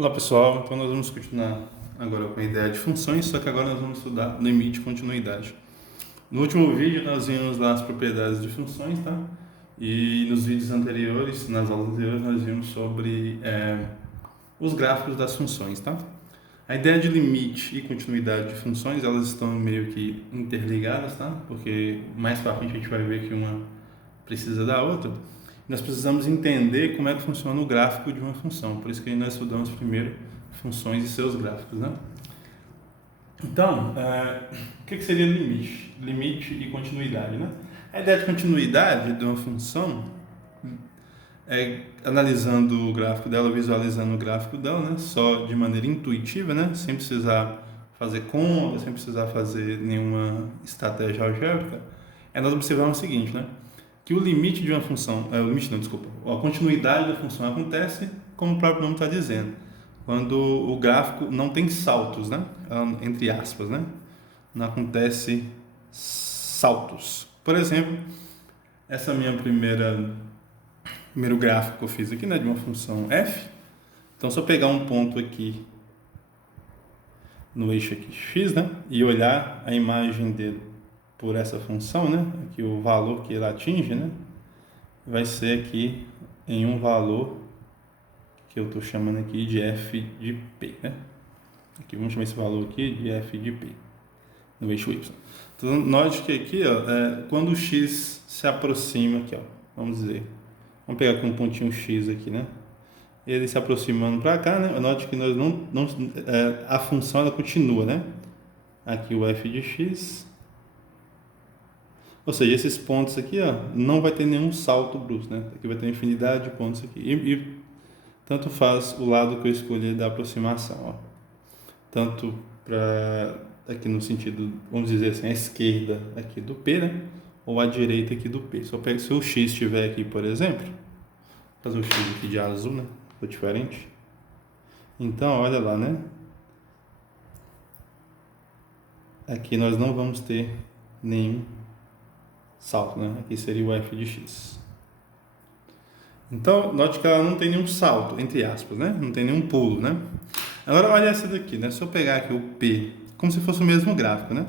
Olá pessoal, então nós vamos continuar agora com a ideia de funções, só que agora nós vamos estudar limite e continuidade. No último vídeo nós vimos lá as propriedades de funções, tá? E nos vídeos anteriores, nas aulas anteriores, nós vimos sobre os gráficos das funções, tá? A ideia de limite e continuidade de funções, elas estão meio que interligadas, tá? Porque mais para frente a gente vai ver que uma precisa da outra. Nós precisamos entender como é que funciona o gráfico de uma função. Por isso que nós estudamos primeiro funções e seus gráficos, né? Então, o que seria limite? Limite e continuidade, né? A ideia de continuidade de uma função é analisando o gráfico dela, visualizando o gráfico dela, né? Só de maneira intuitiva, né? Sem precisar fazer conta, sem precisar fazer nenhuma estratégia algébrica. Nós observamos o seguinte, né? Que o limite de uma função, a continuidade da função acontece, como o próprio nome está dizendo, quando o gráfico não tem saltos, né? Entre aspas, né? Não acontece saltos. Por exemplo, essa minha primeiro gráfico que eu fiz aqui, né? De uma função f. Então, se eu pegar um ponto aqui no eixo aqui x, né? E olhar a imagem dele por essa função, né? Aqui o valor que ele atinge, né? Vai ser aqui em um valor que eu estou chamando aqui de f de p, né? Aqui vamos chamar esse valor aqui de f de p no eixo y. Então note que aqui, ó, quando o x se aproxima aqui, ó, vamos dizer, vamos pegar aqui um pontinho x aqui, né? Ele se aproximando para cá, né? Note que nós a função ela continua, né? Aqui o f de x. Ou seja, esses pontos aqui, ó, não vai ter nenhum salto brusco, né? Aqui vai ter uma infinidade de pontos aqui. E tanto faz o lado que eu escolher da aproximação, ó. Tanto para aqui no sentido, vamos dizer assim, a esquerda aqui do P, né? Ou a direita aqui do P. Se o X estiver aqui, por exemplo, vou fazer o X aqui de azul, né? Ficou diferente. Então, olha lá, né? Aqui nós não vamos ter nenhum salto, né? Aqui seria o f de x. Então, note que ela não tem nenhum salto, entre aspas, né? Não tem nenhum pulo, né? Agora, olha essa daqui, né? Se eu pegar aqui o P, como se fosse o mesmo gráfico, né?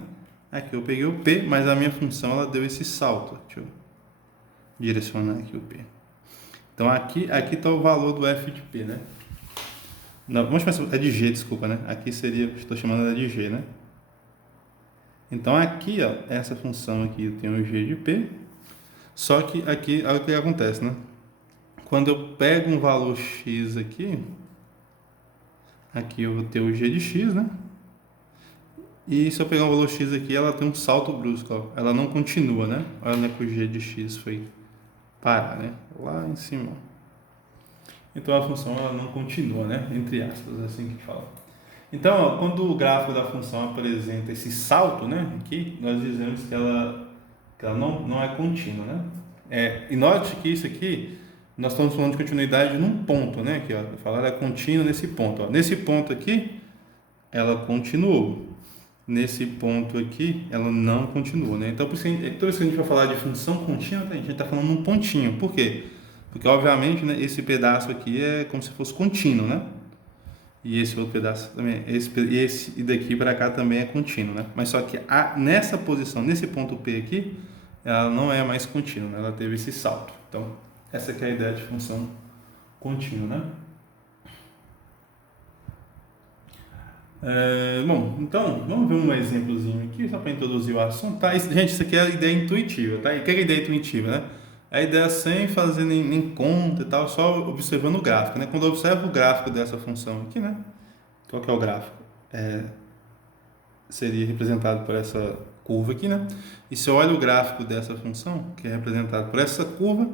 Aqui eu peguei o P, mas a minha função, ela deu esse salto. Deixa eu direcionar aqui o P. Então, aqui está o valor do f de P, né? Não, vamos pensar, é de G, desculpa, né? Aqui seria, estou chamando ela de G, né? Então, aqui, ó, essa função aqui eu tenho o g de p, só que aqui, olha o que acontece, né? Quando eu pego um valor x aqui eu vou ter o g de x, né? E se eu pegar um valor x aqui, ela tem um salto brusco, ó. Ela não continua, né? Olha onde é que o g de x foi parar, né? Lá em cima. Então, a função ela não continua, né? Entre aspas, é assim que fala. Então, ó, quando o gráfico da função apresenta esse salto, né, aqui, nós dizemos que ela não é contínua, né? E note que isso aqui, nós estamos falando de continuidade num ponto, né? Aqui, ó, falar é contínua nesse ponto. Ó. Nesse ponto aqui, ela continuou. Nesse ponto aqui, ela não continua, né? Então, por isso que a gente vai falar de função contínua, a gente está falando num pontinho. Por quê? Porque, obviamente, né, esse pedaço aqui é como se fosse contínuo, né? E esse outro pedaço também, esse e daqui para cá também é contínuo, né? Mas só que nessa posição, nesse ponto P aqui, ela não é mais contínua, né? Ela teve esse salto. Então, essa que é a ideia de função contínua, né? Bom, então, vamos ver um exemplozinho aqui, só para introduzir o assunto, tá? Gente, isso aqui é a ideia intuitiva, tá? E o que é a ideia intuitiva, né? A ideia sem fazer nem conta e tal, só observando o gráfico, né? Quando eu observo o gráfico dessa função aqui, né? Qual que é o gráfico? Seria representado por essa curva aqui, né? E se eu olho o gráfico dessa função, que é representado por essa curva,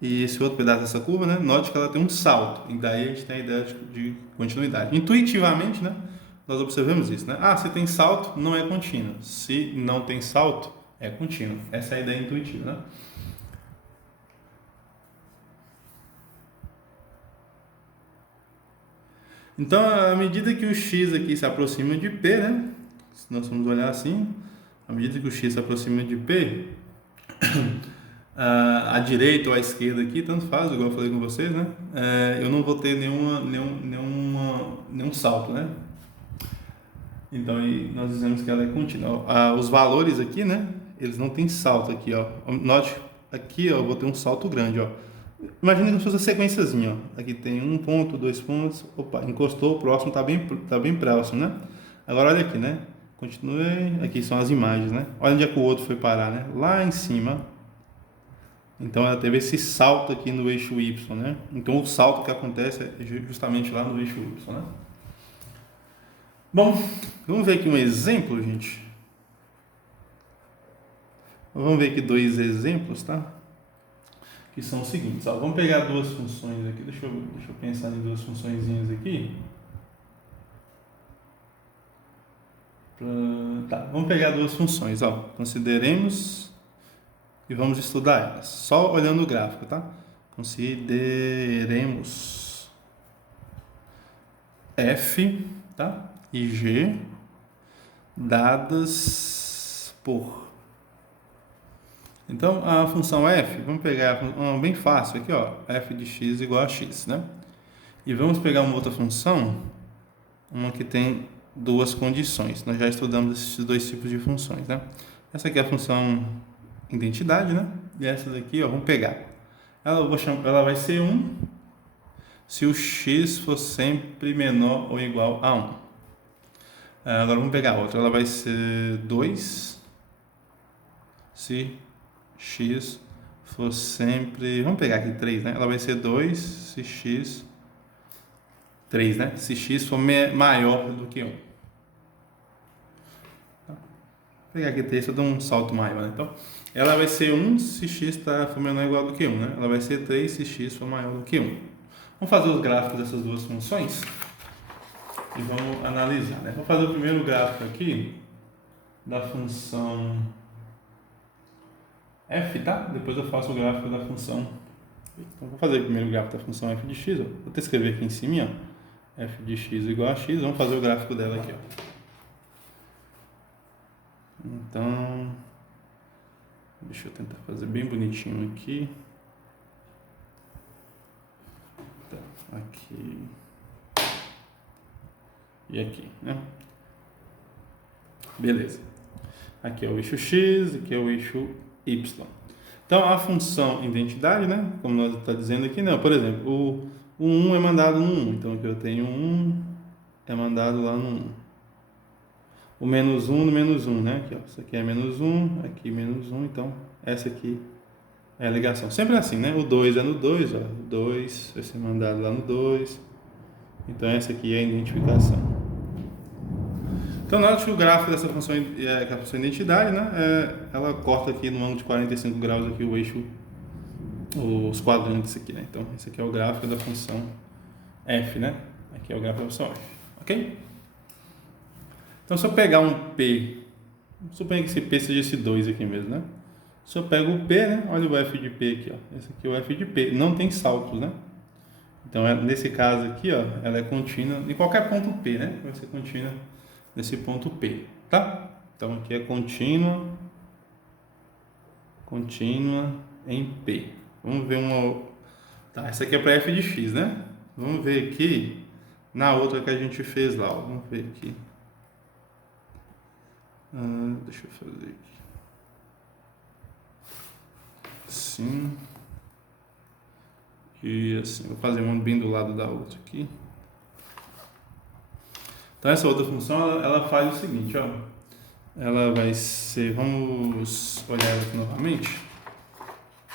e esse outro pedaço dessa curva, né? Note que ela tem um salto, e daí a gente tem a ideia de continuidade. Intuitivamente, né? Nós observamos isso, né? Se tem salto, não é contínuo. Se não tem salto, é contínuo. Essa é a ideia intuitiva, né? Então, à medida que o x aqui se aproxima de P, né? Se nós formos olhar assim, à medida que o x se aproxima de P, à direita ou à esquerda aqui, tanto faz, igual eu falei com vocês, né? Eu não vou ter nenhuma nenhum salto, né? Então aí nós dizemos que ela é contínua. Os valores aqui, né? Eles não têm salto aqui, ó. Note aqui, ó, eu vou ter um salto grande, ó. Imagina como se fosse uma sequenciazinha, ó. Aqui tem um ponto, 2 pontos. Opa, encostou, o próximo tá bem próximo, né? Agora olha aqui, né? Continue. Aqui são as imagens, né? Olha onde é que o outro foi parar, né? Lá em cima. Então ela teve esse salto aqui no eixo Y, né? Então o salto que acontece é justamente lá no eixo Y, né? Bom, vamos ver aqui um exemplo, gente. Vamos ver aqui dois exemplos, tá? Que são os seguintes. Ó, vamos pegar duas funções aqui. Deixa eu pensar em duas funçõezinhas aqui. Tá, vamos pegar duas funções. Ó. Consideremos e vamos estudar elas. Só olhando o gráfico, tá? Consideremos f, tá? E g dadas por. Então, a função f, vamos pegar uma bem fácil aqui, ó, f de x igual a x, né? E vamos pegar uma outra função, uma que tem duas condições. Nós já estudamos esses dois tipos de funções, né? Essa aqui é a função identidade, né? E essa daqui, ó, vamos pegar. Ela vai ser 1 se o x for sempre menor ou igual a 1. Agora vamos pegar outra. Ela vai ser 2 se x for sempre... Vamos pegar aqui 3, né? Ela vai ser 2 se x... 3, né? Se x for maior do que 1. Vou pegar aqui 3, eu dou um salto maior, né? Então, ela vai ser 1 se x for menor ou igual do que 1, né? Ela vai ser 3 se x for maior do que 1. Vamos fazer os gráficos dessas duas funções e vamos analisar, né? Vou fazer o primeiro gráfico aqui da função f, tá? Depois eu faço o gráfico da função. Então, vou fazer o primeiro gráfico da função f de x. Ó. Vou até escrever aqui em cima, ó. F de x igual a x. Vamos fazer o gráfico dela aqui, ó. Então, deixa eu tentar fazer bem bonitinho aqui. Tá, aqui e aqui, né? Beleza. Aqui é o eixo x, aqui é o eixo y. Então, a função identidade, né? Como nós está dizendo aqui, não. Por exemplo, o 1 é mandado no 1. Então, aqui eu tenho 1 é mandado lá no 1. O menos 1 no menos 1, né? Aqui, ó. Isso aqui é menos 1, aqui menos 1. Então, essa aqui é a ligação. Sempre assim, né? O 2 é no 2, ó. O 2 vai ser mandado lá no 2. Então, essa aqui é a identificação. Então, note que o gráfico dessa função, que é a função identidade, né? Ela corta aqui no ângulo de 45 graus aqui o eixo, os quadrantes aqui, né? Então, esse aqui é o gráfico da função f, né? Aqui é o gráfico da função f, ok? Então, se eu pegar um p, suponha que esse p seja esse 2 aqui mesmo, né? Se eu pego o p, né? Olha o f de p aqui, ó. Esse aqui é o f de p, não tem saltos, né? Então, nesse caso aqui, ó, ela é contínua em qualquer ponto p, né? Vai ser contínua nesse ponto P, tá? Então aqui é contínua em P. Vamos ver uma... Tá, essa aqui é para f de x, né? Vamos ver aqui na outra que a gente fez lá, ó. Vamos ver aqui. Deixa eu fazer aqui. Assim. E assim, vou fazer uma bem do lado da outra aqui. Então, essa outra função, ela faz o seguinte, ó. Ela vai ser... Vamos olhar ela aqui novamente.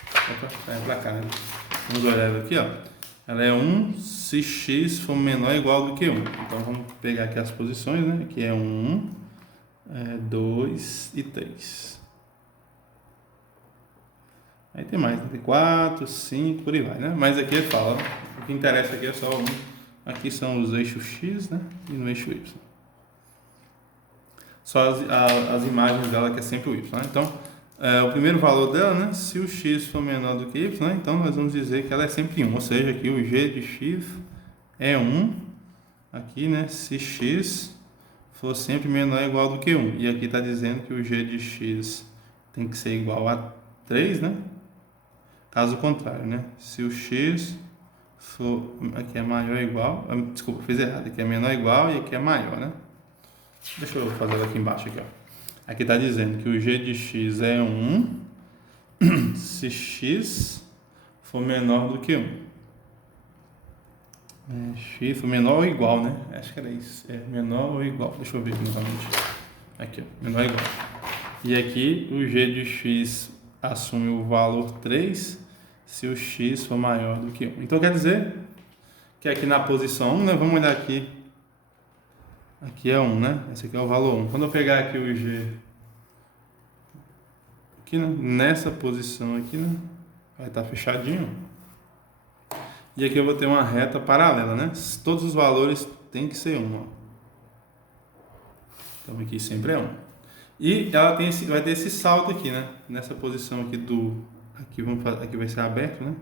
Opa, vai pra cá, né? Vamos olhar ela aqui, ó. Ela é 1 se x for menor ou igual do que 1. Então, vamos pegar aqui as posições, né? Aqui é 1, 2 e 3. Aí tem mais, tem 4, 5, por aí vai, né? Mas aqui ele fala, o que interessa aqui é só 1. Aqui são os eixos x, né? E no eixo y. Só as imagens dela que é sempre o y, né? Então, o primeiro valor dela, né? Se o x for menor do que y, né? Então nós vamos dizer que ela é sempre 1. Ou seja, aqui o g de x é 1. Aqui, né? Se x for sempre menor ou igual do que 1. E aqui está dizendo que o g de x tem que ser igual a 3, né? Caso contrário, né? Se o x aqui é maior ou igual, desculpa, fiz errado, aqui é menor ou igual e aqui é maior, né? Deixa eu fazer ela aqui embaixo, aqui, ó. Aqui está dizendo que o g de x é 1 se x for menor do que 1. X for menor ou igual, né? Acho que era isso. É menor ou igual. Deixa eu ver aqui novamente. Aqui, ó, menor ou igual. E aqui o g de x assume o valor 3 se o x for maior do que 1. Então quer dizer que aqui na posição 1, né? Vamos olhar aqui. Aqui é 1, né? Esse aqui é o valor 1. Quando eu pegar aqui o g aqui, né? Nessa posição aqui, né? Vai estar fechadinho. E aqui eu vou ter uma reta paralela, né? Todos os valores tem que ser 1. Ó. Então aqui sempre é 1. E ela tem vai ter esse salto aqui, né? Nessa posição aqui do... Aqui vai ser aberto, né?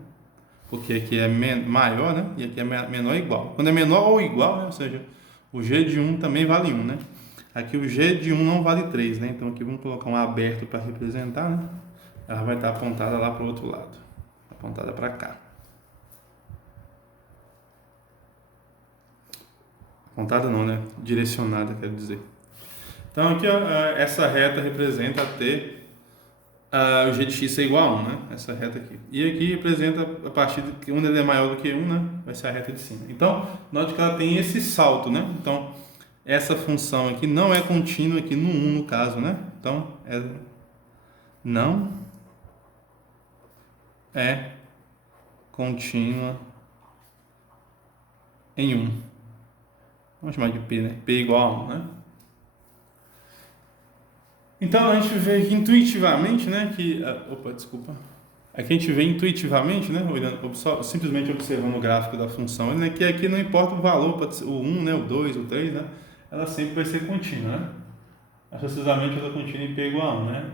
Porque aqui é maior, né? E aqui é menor ou igual. Quando é menor ou igual, né? Ou seja, o g de 1 também vale 1, né? Aqui o g de 1 não vale 3, né? Então aqui vamos colocar um aberto para representar, né? Ela vai estar apontada lá para o outro lado. Apontada para cá. Apontada não, né? Direcionada, quero dizer. Então aqui ó, essa reta representa ter o g de x é igual a 1, né? Essa reta aqui. E aqui representa a partir de que ele é maior do que 1, né? Vai ser a reta de cima. Então, note que ela tem esse salto, né? Então, essa função aqui não é contínua aqui no 1, no caso, né? Então, não é contínua em 1. Vamos chamar de P, né? P igual a 1, né? Então, a gente vê aqui intuitivamente, né? Que... desculpa. Aqui a gente vê intuitivamente, né? Olhando, simplesmente observando o gráfico da função, né? Que aqui não importa o valor, pode ser o 1, né? O 2, o 3, né? Ela sempre vai ser contínua, né? Associadamente, ela é contínua em P igual a 1, né?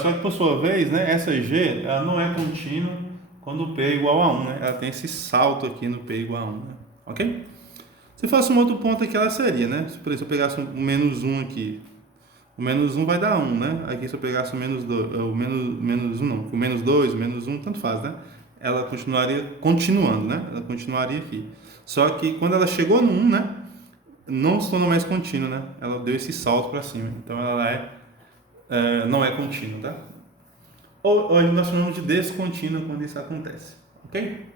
Só que, por sua vez, né? Essa G, ela não é contínua quando o P é igual a 1, né? Ela tem esse salto aqui no P igual a 1, né? Ok? Se fosse um outro ponto aqui, ela seria, né? Por exemplo, se eu pegasse um menos 1 aqui, o menos 1 vai dar 1, né? Aqui se eu pegasse o menos 2, o menos 1 não, o menos 2, o menos 1, tanto faz, né? Ela continuando, né? Ela continuaria aqui. Só que quando ela chegou no 1, né? Não se tornou mais contínua, né? Ela deu esse salto para cima. Então ela não é contínua, tá? Ou nós chamamos de descontínua quando isso acontece, ok?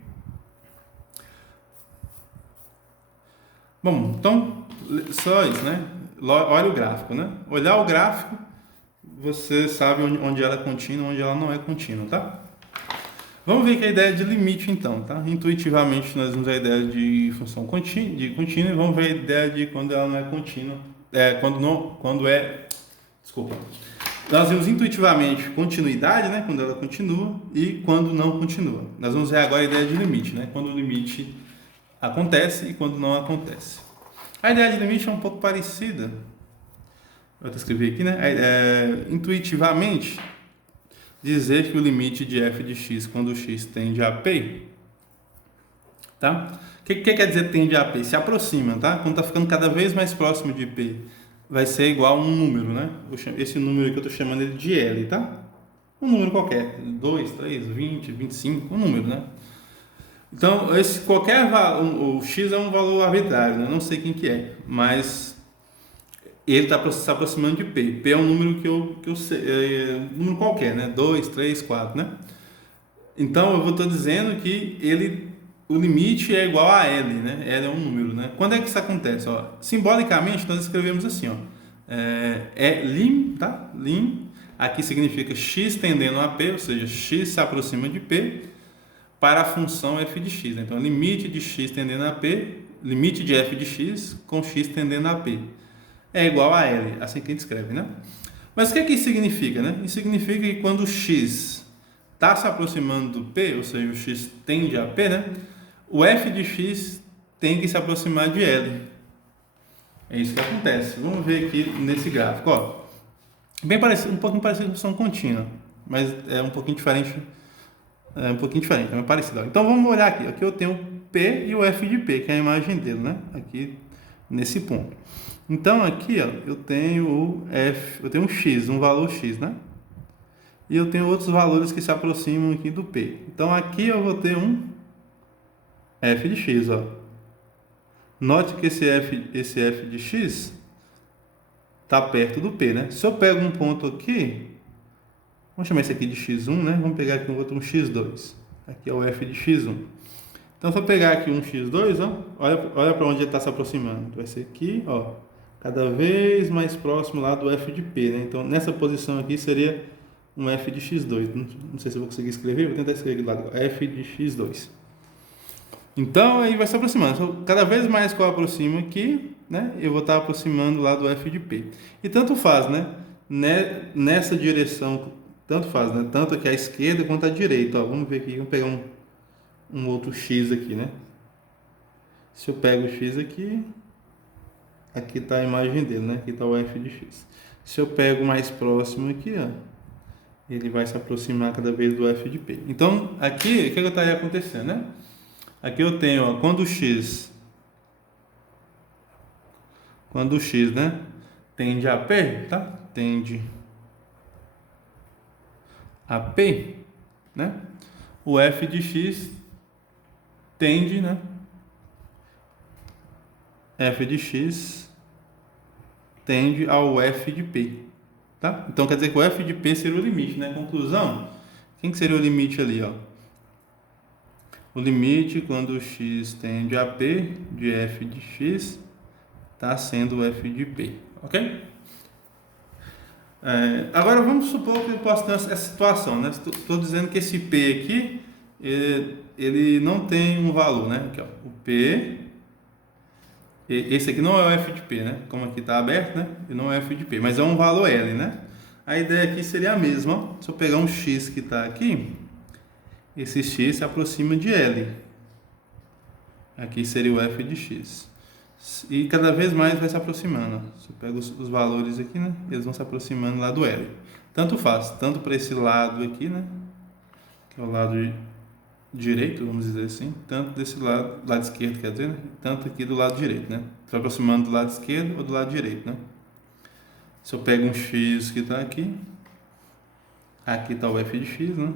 Bom, então, só isso, né? Olha o gráfico, né? Olhar o gráfico, você sabe onde ela é contínua, onde ela não é contínua, tá? Vamos ver que a ideia de limite, então, tá? Intuitivamente, nós vamos ver a ideia de função contínua, e vamos ver a ideia de quando ela não é contínua. Desculpa. Nós vimos intuitivamente continuidade, né? Quando ela continua, e quando não continua. Nós vamos ver agora a ideia de limite, né? Quando o limite acontece e quando não acontece. A ideia de limite é um pouco parecida. Eu vou escrever aqui, né? Intuitivamente, dizer que o limite de f de x quando o x tende a p, tá? O que quer dizer tende a p? Se aproxima, tá? Quando está ficando cada vez mais próximo de p, vai ser igual a um número, né? Esse número que eu estou chamando ele de L, tá? Um número qualquer, 2, 3, 20, 25, um número, né? Então, qualquer valor, o x é um valor arbitrário, né? Não sei quem que é, mas ele está se aproximando de p. P é um número que eu sei, um número qualquer, né? 2, 3, 4, né? Então, eu vou estar dizendo que o limite é igual a L, né? L é um número, né? Quando é que isso acontece? Ó, simbolicamente, nós escrevemos assim, ó. Lim, tá? Lim, aqui significa x tendendo a p, ou seja, x se aproxima de p, para a função f de x. Então, limite de x tendendo a p, limite de f de x com x tendendo a p, é igual a L, assim que a gente escreve, né? Mas o que isso significa, né? Isso significa que quando o x está se aproximando do p, ou seja, o x tende a p, né? O f de x tem que se aproximar de L. É isso que acontece. Vamos ver aqui nesse gráfico, ó. Bem parecido, um pouquinho parecido com função contínua, mas é um pouquinho diferente. É parecido. Então vamos olhar aqui. Aqui eu tenho o P e o F de P, que é a imagem dele, né? Aqui nesse ponto. Então aqui, ó, eu tenho o F, eu tenho um X, um valor X, né? E eu tenho outros valores que se aproximam aqui do P. Então aqui eu vou ter um f de x, ó. Note que esse f de x está perto do P, né? Se eu pego um ponto aqui, vamos chamar esse aqui de x1, né? Vamos pegar aqui um outro, um x2. Aqui é o f de x1. Então, se eu pegar aqui um x2, ó, olha para onde ele está se aproximando. Vai ser aqui, ó, cada vez mais próximo lá do f de P, né? Então, nessa posição aqui seria um f de x2. Não sei se eu vou conseguir escrever, vou tentar escrever aqui do lado, f de x2. Então, aí vai se aproximando. Então, cada vez mais que eu aproximo aqui, né, eu vou estar aproximando lá do f de P. E tanto faz, né? Nessa direção, tanto faz, né? Tanto aqui à esquerda quanto à direita. Ó, vamos ver aqui, vamos pegar um outro x aqui, né? Se eu pego o x aqui, aqui está a imagem dele, né? Aqui está o f de x. Se eu pego mais próximo aqui, ó, ele vai se aproximar cada vez do f de P. Então, aqui, o que está aí acontecendo, né? Aqui eu tenho, ó, quando o x, né, tende a P, tá? Tende a P, né? O f de x tende, né? F de x tende ao f de P, tá? Então quer dizer que o f de P seria o limite, né? Conclusão, quem que seria o limite ali, ó? O limite quando x tende a P de f de x está sendo o f de P, ok? Agora vamos supor que eu possa ter essa situação, né? Estou dizendo que esse P aqui, ele não tem um valor, né? Aqui, ó, o P, esse aqui não é o f de P, né? Como aqui está aberto, né? Ele não é f de P, mas é um valor L, né? A ideia aqui seria a mesma, ó. Se eu pegar um x que está aqui, esse x se aproxima de L. Aqui seria o f de x. E cada vez mais vai se aproximando. Se eu pego os valores aqui, né? Eles vão se aproximando lá do L. Tanto faz, tanto para esse lado aqui, né? Que é o lado direito, vamos dizer assim. Tanto desse lado esquerdo, quer dizer, né? Tanto aqui do lado direito, né? Se aproximando do lado esquerdo ou do lado direito, né? Se eu pego um x que está aqui está o f de x, né?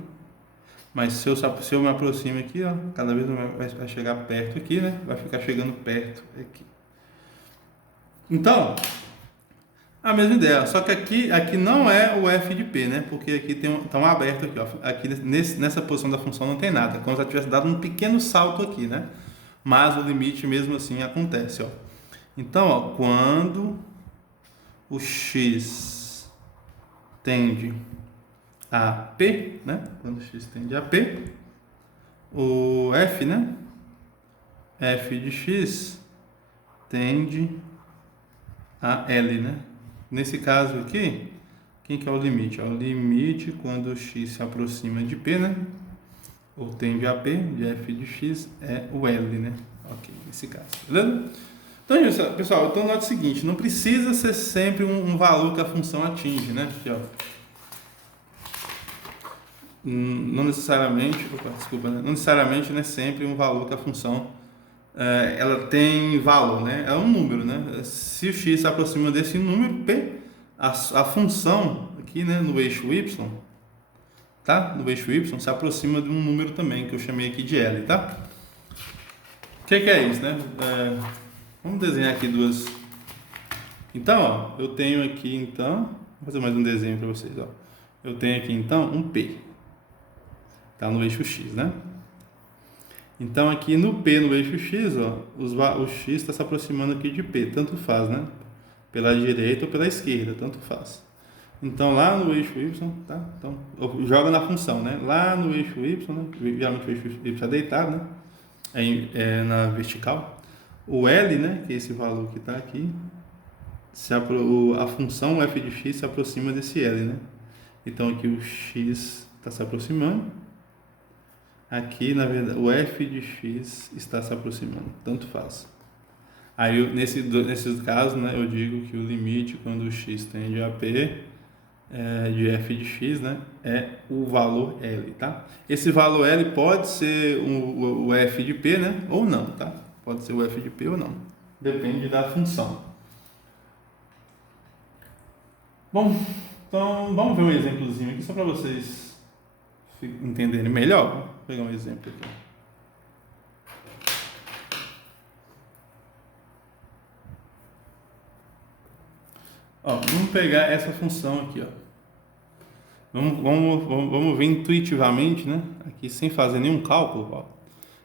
Mas se eu me aproximo aqui, ó, cada vez vai chegar perto aqui, né? Vai ficar chegando perto aqui. Então, a mesma ideia, só que aqui não é o f de P, né? Porque aqui tá um aberto aqui, ó. Aqui nessa posição da função não tem nada, como se eu tivesse dado um pequeno salto aqui, né? Mas o limite mesmo assim acontece, ó. Então, ó, quando o x tende a P, né? Quando x tende a P, o f, né? F de x tende a L, né? Nesse caso aqui, quem que é o limite? O limite quando x se aproxima de P, né? Ou tende a P, de f de x, é o L, né? Ok, nesse caso, beleza? Então, pessoal, então note o seguinte, não precisa ser sempre um valor que a função atinge, né? Aqui, ó. Não necessariamente, não necessariamente, né, sempre um valor que a função ela tem valor, né? É um número, né? Se o x se aproxima desse número p, a função aqui, né, no eixo y, tá? No eixo y se aproxima de um número também que eu chamei aqui de L, tá? O que é isso, né? Vamos desenhar aqui duas. Então, ó, eu tenho aqui então, vou fazer mais um desenho para vocês, ó. Eu tenho aqui então um p. Tá no eixo x, né? Então aqui no P, no eixo x, ó, o x está se aproximando aqui de P, tanto faz, né? Pela direita ou pela esquerda, tanto faz. Então lá no eixo y, tá? Então joga na função, né? Lá no eixo y, né? Geralmente o eixo y está deitado, né? É na vertical. O L, né? Que é esse valor que está aqui, a função f de x se aproxima desse L, né? Então aqui o x está se aproximando. Aqui, na verdade, o f de x está se aproximando, tanto faz. Aí, nesses casos, né, eu digo que o limite quando o x tende a p de f de x, né, é o valor L, tá? Esse valor L pode ser o f de p, né, ou não, tá? Pode ser o f de p ou não. Depende da função. Bom, então vamos ver um exemplozinho aqui só para vocês entenderem melhor. Vou pegar um exemplo aqui. Ó, vamos pegar essa função aqui, ó. Vamos ver intuitivamente, né? Aqui sem fazer nenhum cálculo, ó.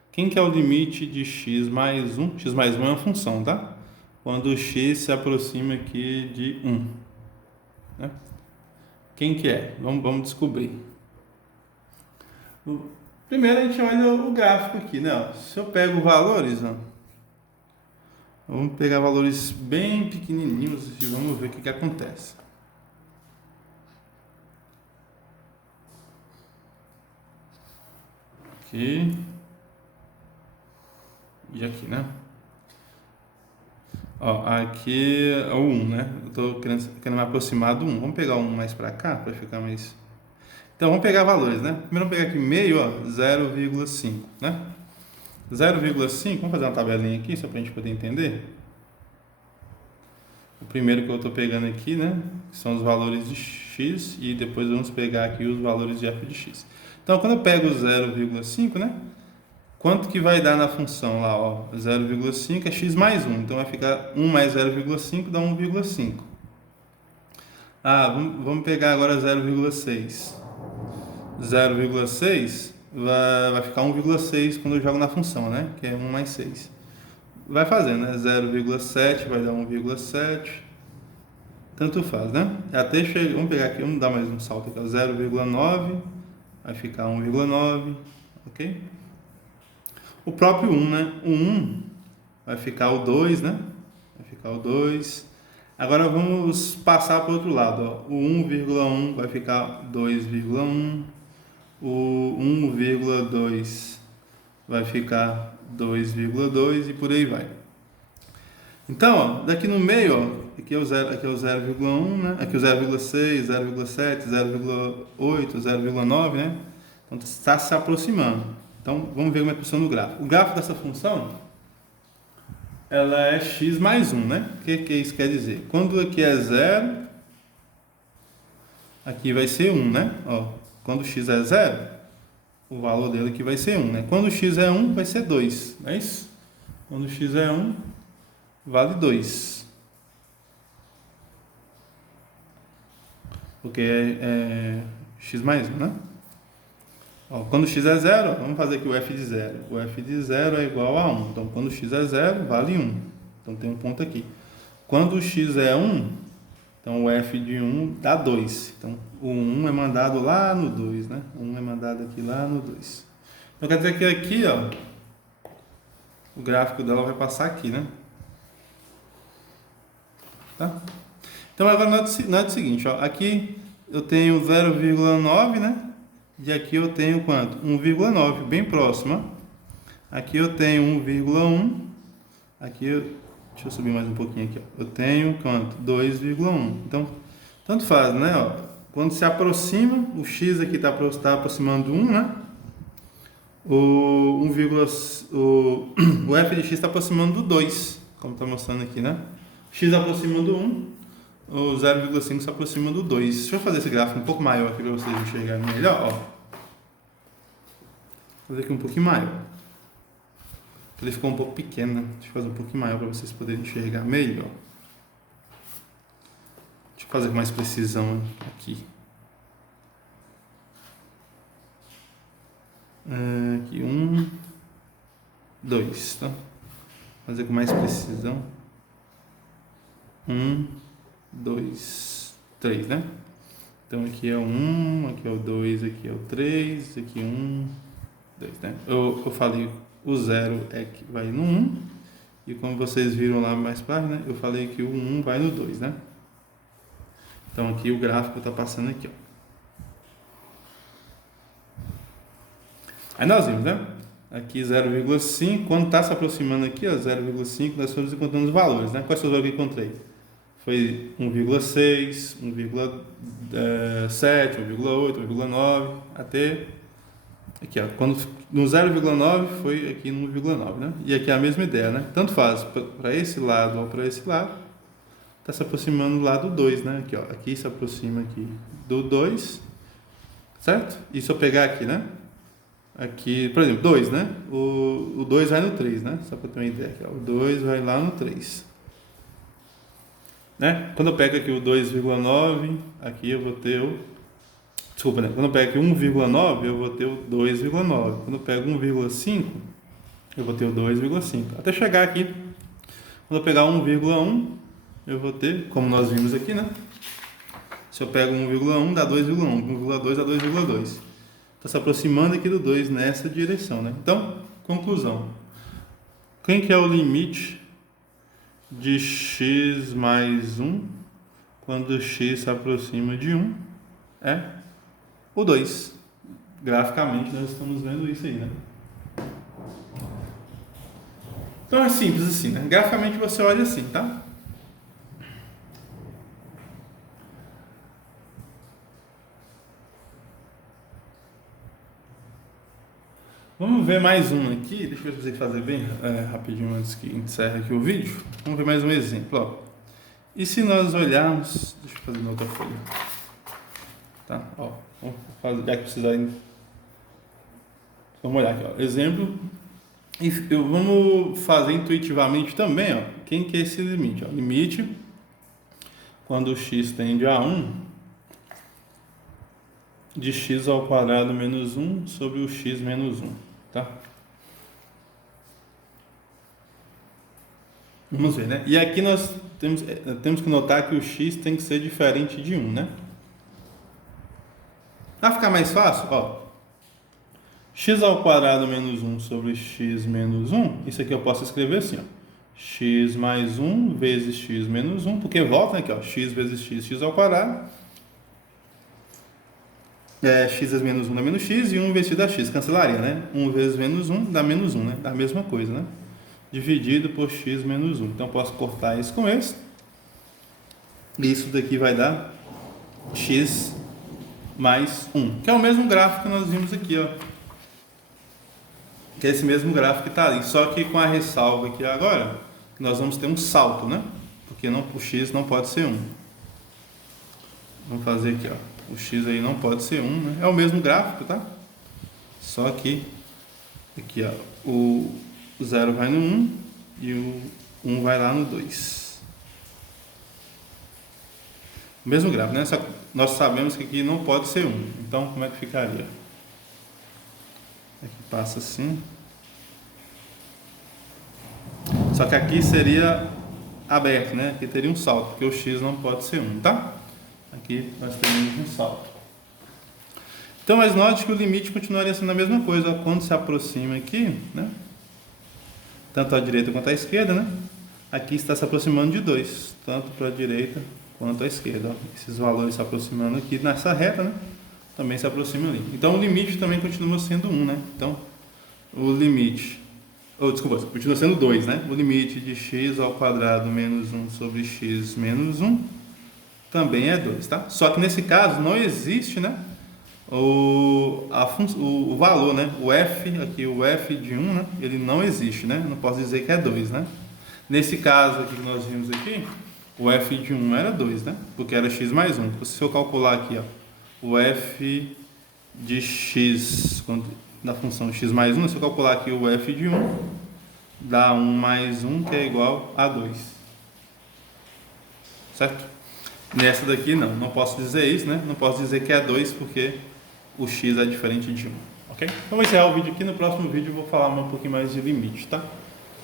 Quem que é o limite de x mais 1? X mais 1 é uma função, tá? Quando o x se aproxima aqui de 1. Né? Quem que é? Vamos descobrir. Primeiro a gente olha o gráfico aqui, né? Ó, se eu pego valores, ó, vamos pegar valores bem pequenininhos e vamos ver o que acontece. Aqui e aqui, né? Ó, aqui é o 1, né? Eu tô querendo me aproximar do 1. Vamos pegar o 1 mais para cá para ficar mais. Então vamos pegar valores, né? Primeiro vamos pegar aqui meio, ó, 0,5, né? 0,5, vamos fazer uma tabelinha aqui só para a gente poder entender. O primeiro que eu estou pegando aqui, né? São os valores de x e depois vamos pegar aqui os valores de f de x. Então quando eu pego 0,5, né? Quanto que vai dar na função lá, ó? 0,5 é x mais 1, então vai ficar 1 mais 0,5 dá 1,5. Ah, vamos pegar agora 0,6. 0,6 vai ficar 1,6 quando eu jogo na função, né? Que é 1 mais 6. Vai fazendo, né? 0,7 vai dar 1,7. Tanto faz, né? Até chega, vamos pegar aqui, vamos dar mais um salto aqui, 0,9 vai ficar 1,9, ok? O próprio 1, né? O 1 vai ficar o 2, né? Vai ficar o 2. Agora vamos passar para o outro lado, ó. O 1,1 vai ficar 2,1. O 1,2 vai ficar 2,2 e por aí vai. Então, ó, daqui no meio, ó, aqui é o 0,1, né? Aqui o 0,6, 0,7, 0,8, 0,9, né? Então está se aproximando. Então vamos ver como é que funciona o gráfico. O gráfico dessa função, ela é x mais 1, né? O que isso quer dizer? Quando aqui é 0, aqui vai ser 1, né? Ó, quando x é 0, o valor dele aqui vai ser 1, né? Quando x é 1, vai ser 2, não é isso? Quando x é 1, vale 2. Porque é x mais 1, né? Ó, quando x é 0, vamos fazer aqui o f de 0. O f de 0 é igual a 1. Então, quando x é 0, vale 1. Então, tem um ponto aqui. Quando x é 1, então o f de 1 dá 2. Então, o 1 é mandado lá no 2, né? O 1 é mandado aqui lá no 2. Então, quer dizer que aqui, ó, o gráfico dela vai passar aqui, né? Tá? Então, agora note o seguinte, ó. Aqui eu tenho 0,9, né? E aqui eu tenho quanto? 1,9, bem próximo. Aqui eu tenho 1,1. Aqui, deixa eu subir mais um pouquinho aqui. Ó. Eu tenho quanto? 2,1. Então, tanto faz, né? Ó, quando se aproxima, o x aqui está aproximando 1, né? O f de x está aproximando do 2, como está mostrando aqui, né? X aproximando 1, o 0,5 se aproxima do 2. Deixa eu fazer esse gráfico um pouco maior aqui para vocês enxergarem melhor. Ó. Vou fazer aqui um pouquinho maior. Ele ficou um pouco pequeno, né? Deixa eu fazer um pouquinho maior para vocês poderem enxergar melhor. Deixa eu fazer com mais precisão aqui. Aqui 1, 2, tá? Fazer com mais precisão. 1, 2, 3, né? Então aqui é o 1, aqui é o 2, aqui é o 3, aqui 1, 2, né? Eu falei o 0 é que vai no 1, e como vocês viram lá mais para baixo, né? Eu falei que o 1 vai no 2, né? Então aqui o gráfico está passando aqui, ó. Aí nós vimos, né? Aqui 0,5, quando está se aproximando aqui, ó, 0,5, nós fomos encontrando os valores, né? Quais são os valores que eu encontrei? Foi 1,6, 1,7, 1,8, 1,9, até aqui, ó, quando no 0,9 foi aqui no 1,9, né? E aqui é a mesma ideia, né? Tanto faz para esse lado ou para esse lado, está se aproximando do lado 2, né? Aqui, ó, aqui se aproxima aqui do 2, certo? E se eu pegar aqui, né? Aqui, por exemplo, 2, né? O 2 vai no 3, né? Só para ter uma ideia aqui, ó. O 2 vai lá no 3. né? Quando eu pego aqui o 2,9, aqui eu vou ter o... Desculpa, né? Quando eu pego aqui 1,9, eu vou ter o 2,9. Quando eu pego 1,5, eu vou ter o 2,5. Até chegar aqui, quando eu pegar 1,1, eu vou ter, como nós vimos aqui, né? Se eu pego 1,1, dá 2,1. 1,2 dá 2,2. Está se aproximando aqui do 2 nessa direção, né? Então, conclusão. Quem que é o limite de x mais 1 quando x se aproxima de 1? É o 2. Graficamente, nós estamos vendo isso aí, né? Então, é simples assim, né? Graficamente, você olha assim, tá? Vamos ver mais um aqui. Deixa eu ver se eu fazer bem rapidinho antes que encerre aqui o vídeo. Vamos ver mais um exemplo. Ó. E se nós olharmos... Deixa eu fazer na outra folha. Tá? Ó, vamos fazer, já que precisar ainda. Vamos olhar aqui. Ó. Exemplo. E vamos fazer intuitivamente também. Ó. Quem que é esse limite? Ó. Limite, quando o x tende a 1, de x ao quadrado menos 1 sobre o x menos 1, tá? Vamos ver, né? E aqui nós temos que notar que o x tem que ser diferente de 1, né? Para ficar mais fácil, ó, x ao quadrado menos 1 sobre x menos 1, isso aqui eu posso escrever assim, ó, x mais 1 vezes x menos 1, porque volta aqui, ó, x vezes x ao quadrado, x vezes menos 1 dá menos x, e 1 vezes x dá x, cancelaria, né? 1 vezes menos 1 dá menos 1, né? Dá a mesma coisa, né? Dividido por x menos 1. Então, posso cortar isso com esse. E isso daqui vai dar x mais 1, que é o mesmo gráfico que nós vimos aqui, ó. Que é esse mesmo gráfico que está ali, só que com a ressalva aqui agora, nós vamos ter um salto, né? Porque o x não pode ser 1. Vamos fazer aqui, ó. O x aí não pode ser 1, né? É o mesmo gráfico, tá? Só que aqui, ó, o 0 vai no 1 e o 1 vai lá no 2. O mesmo gráfico, né? Só que nós sabemos que aqui não pode ser 1. Então, como é que ficaria? Aqui passa assim. Só que aqui seria aberto, né? Aqui teria um salto, porque o x não pode ser 1, tá? Aqui nós temos um salto. Então, mas note que o limite continuaria sendo a mesma coisa. Quando se aproxima aqui, né? Tanto à direita quanto à esquerda, né? Aqui está se aproximando de 2, tanto para a direita quanto à esquerda. Ó. Esses valores se aproximando aqui nessa reta, né? Também se aproximam ali. Então, o limite também continua sendo 1, né? Então, o limite... desculpa, continua sendo 2, né? O limite de x ao quadrado menos 1 sobre x menos 1 também é 2, tá? Só que nesse caso não existe, né, o valor, né? O f, aqui o f de 1, né, ele não existe, né? Não posso dizer que é 2, né? Nesse caso aqui que nós vimos aqui, o f de 1 era 2, né? Porque era x mais 1. Se eu calcular aqui, ó, o f de x da função x mais 1, se eu calcular aqui o f de 1, dá 1 mais 1, que é igual a 2. Certo? Nessa daqui não posso dizer isso, né? Não posso dizer que é 2 porque o x é diferente de 1, ok? Então vou encerrar o vídeo aqui, no próximo vídeo eu vou falar um pouquinho mais de limite, tá?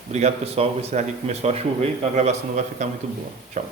Obrigado pessoal, vou encerrar aqui que começou a chover, então a gravação não vai ficar muito boa. Tchau!